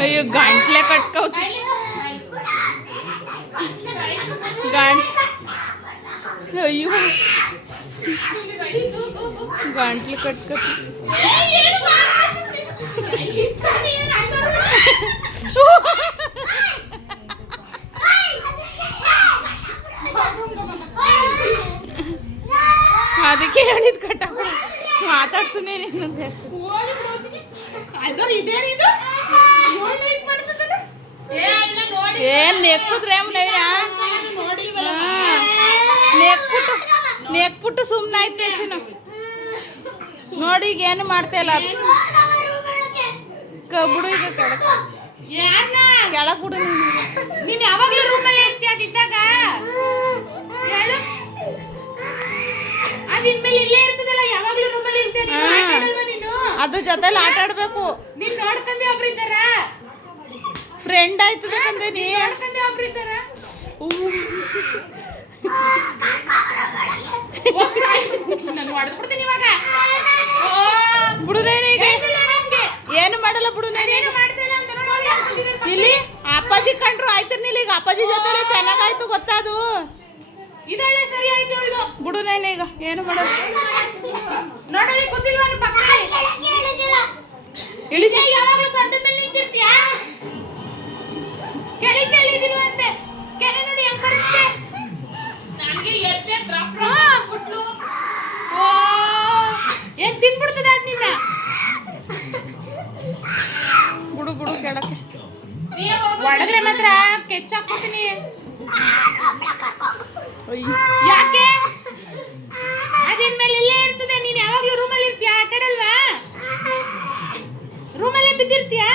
ಅಯ್ಯೋ ಗಂಟ್ಲೆ ಕಟ್ಕೋತಿ ಅಯ್ಯೋ ಗಂಟ್ಲು ಕಟ್ಕೋತಿ ಅದಕ್ಕೆ ಹೇಳಿದ್ ಕಟ್ಟಾಕ ಮಾತಾಡ್ಸುನೇ ಏನ್ ನೆಕ್ಕುದ್ರೆ ನೆಕ್ಬಿಟ್ಟು ಸುಮ್ಮನೆ ಐತೆ ನೋಡಿ ಈಗ ಏನು ಮಾಡ್ತಾ ಇಲ್ಲ ಬಿಡು ಈಗ ಕೆಳಗೆ ಬಿಡು ನೀನು ಯಾವಾಗಲೂ ರೂಮಲ್ಲೇ ಇರ್ತೀಯಾಗಿದ್ದಾಗ ಹೇಳು ಅದಿನ್ಮೇಲೆ ಇಲ್ಲೇ ಇರ್ತದಲ್ಲ ಯಾವಾಗಲೂ ರೂಮಲ್ಲಿ ಇರ್ತೀಯ ನೀನು ಅದ್ರ ಜೊತೆಲಿ ಆಟ ಆಡ್ಬೇಕು ನೀನ್ ನೋಡ್ಕೊಂಡೆ ಒಬ್ರು ಇದ್ದಾರ ಫ್ರೆಂಡ್ ಆಯ್ತದೆ ಕಂದೆ ನೀ ನೋಡ್ಕೊಂಡೆ ಒಬ್ರು ಇದ್ದಾರ ನಾನು ಹೊಡೆದ್ಬಿಡ್ತೀನಿ ಇವಾಗ ಬಿಡುನೇ ಈಗ ಏನು ಮಾಡಲ್ಲ ಬಿಡುನೇ ಇಲ್ಲಿ ಅಪ್ಪಾಜಿ ಕಂಡ್ರು ಆಯ್ತಿರ್ನಿಲ್ಲ ಈಗ ಅಪ್ಪಾಜಿ ಜೊತೆ ಚೆನ್ನಾಗಾಯ್ತು ಗೊತ್ತಾದು ಇದಳೆ ಸರಿ ಆಯ್ತು ಹೇಳು ಬಿಡುನೇನೆ ಈಗ ಏನು ಮಾಡೋದು ನೋಡಲಿ ಗೊತ್ತಿಲ್ವಾ ಪಕ್ಕ ಇಳಿಸಿ ಯಾವಾಗಲೂ ಸೊಂಟದ ಮೇಲೆ ನಿಂತಿರ್ತೀಯಾ ಕೆಳಿ ಕೇಳಿದಿಲ್ವಂತೆ ಕೆರೆ ನೋಡಿ ಹೆಂಗ್ ಬರಿಸ್ತೆ ನನಗೆ ಎದ್ದೆ ಡ್ರಾಪ್ ಬಿಟ್ಲು ಓ ಏನ್ ತಿನ್ಬಿಡ್ತದ ಅದ್ ನಿನ್ನ ಬಿಡು ಬಿಡು ಕೆಳಕ್ಕೆ ಹೊಡೆದ್ರೆ ಮಾತ್ರ ಕೆಚ್ಚಾಕ್ಬಿಡ್ತೀನಿ ಯಾಕೆ ಅದಿನ್ಮೇಲೆ ಇಲ್ಲೇ ಇರ್ತದೆ ನೀನ್ ಯಾವಾಗ್ಲೂ ರೂಮಲ್ಲಿ ಇರ್ತೀಯ ಆಟಾಡಲ್ವಾ ರೂಮಲ್ಲೇ ಬಿದ್ದಿರ್ತೀಯಾ